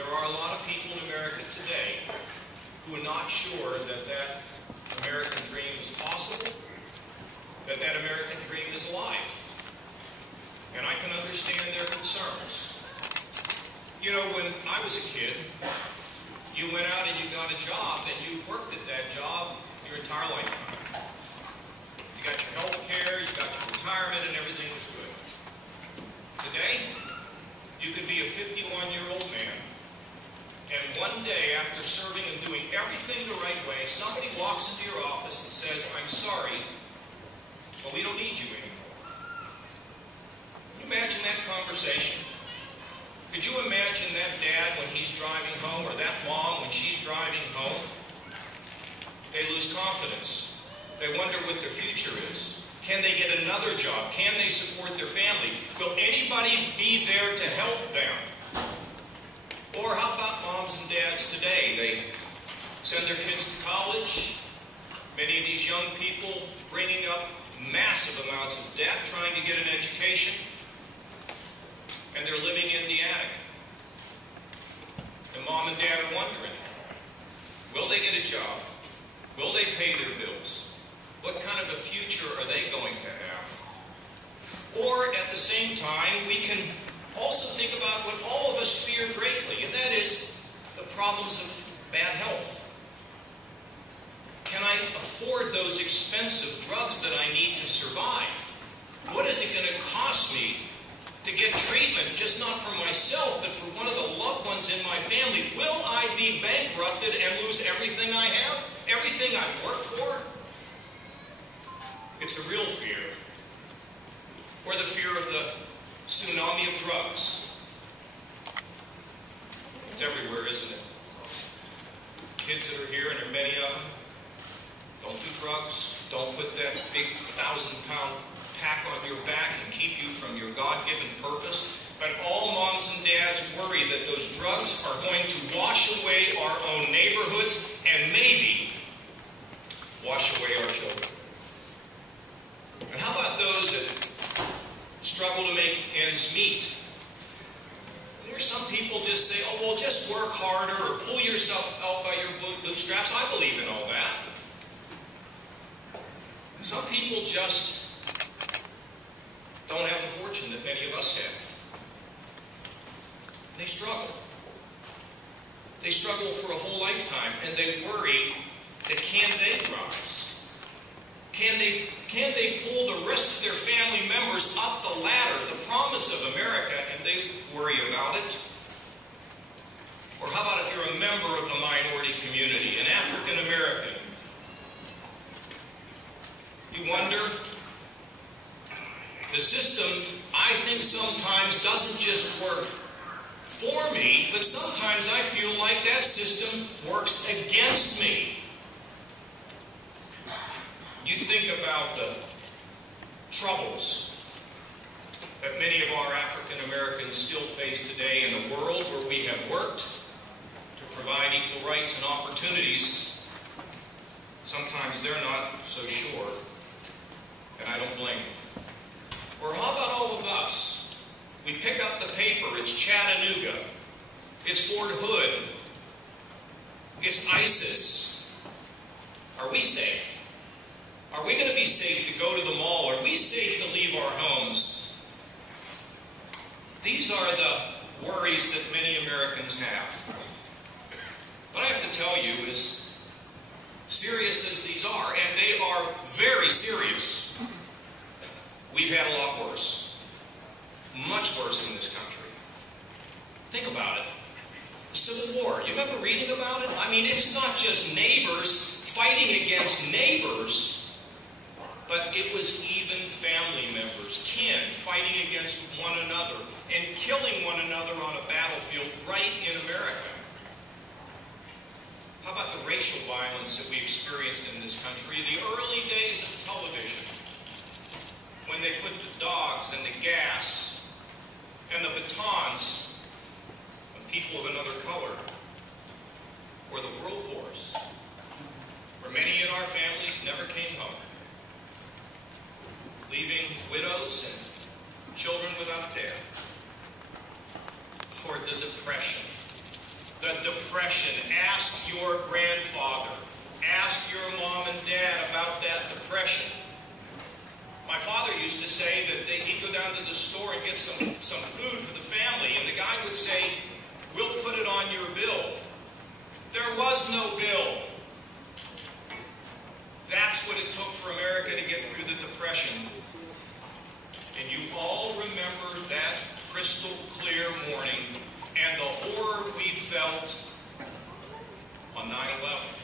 There are a lot of people in America today who are not sure that that American dream is possible, that that American dream is alive. And I can understand their concerns. You know, when I was a kid, you went out and you got a job, and you worked at that job your entire lifetime. You got your health care, you got your retirement, and everything was good. Today, you could be a 51-year-old man, and one day, after serving and doing everything the right way, somebody walks into your office and says, "I'm sorry, but we don't need you anymore." Can you imagine that conversation? Could you imagine that dad when he's driving home, or that mom when she's driving home? They lose confidence. They wonder what their future is. Can they get another job? Can they support their family? Will anybody be there to help them? Or how about moms and dads today? They send their kids to college. Many of these young people bringing up massive amounts of debt, trying to get an education, and they're living in the attic. And mom and dad are wondering, will they get a job? Will they pay their bills? What kind of a future are they going to have? Or at the same time, we can also think about what all of us fear greatly, and that is the problems of bad health. Can I afford those expensive drugs that I need to survive? What is it going to cost me to get treatment, just not for myself, but for one of the loved ones in my family? Will I be bankrupted and lose everything I have? Everything I've worked for? It's a real fear. Or the fear of the tsunami of drugs. It's everywhere, isn't it? Kids that are here, and there are many of them, don't do drugs. Don't put that big 1,000-pound pack on your back and keep you from your God-given purpose. But all moms and dads worry that those drugs are going to wash away our own neighborhoods and maybe wash away our children. And how about those that struggle to make ends meet? There's some people just say, "Oh, well, just work harder or pull yourself out by your bootstraps." I believe in all that. Some people just don't have the fortune that many of us have. They struggle. They struggle for a whole lifetime, and they worry that can they rise? Can they pull the rest of their family members up the ladder, the promise of America, and they worry about it? Or how about if you're a member of the minority community, an African American? You wonder, the system, I think, sometimes doesn't just work for me, but sometimes I feel like that system works against me. You think about the troubles that many of our African Americans still face today in a world where we have worked to provide equal rights and opportunities. Sometimes they're not so sure, and I don't blame them. Or how about all of us? We pick up the paper, it's Chattanooga, it's Fort Hood, it's ISIS. Are we safe? Are we going to be safe to go to the mall? Are we safe to leave our homes? These are the worries that many Americans have. But I have to tell you, as serious as these are, and they are very serious, we've had a lot worse. Much worse in this country. Think about it. The Civil War. You remember reading about it? I mean, it's not just neighbors fighting against neighbors, but it was even family members, kin, fighting against one another and killing one another on a battlefield right in America. How about the racial violence that we experienced in this country? The early days of television, when they put the dogs and the gas and the batons on people of another color, or the world wars, where many in our families never came home, leaving widows and children without a dad, or the Depression, The Depression. Ask your grandfather. Ask your mom and dad about that depression. My father used to say that he'd go down to the store and get some food for the family, and the guy would say, "We'll put it on your bill." There was no bill. That's what it took for America to get through the Depression. And you all remember that crystal clear morning and the horror we felt on 9/11.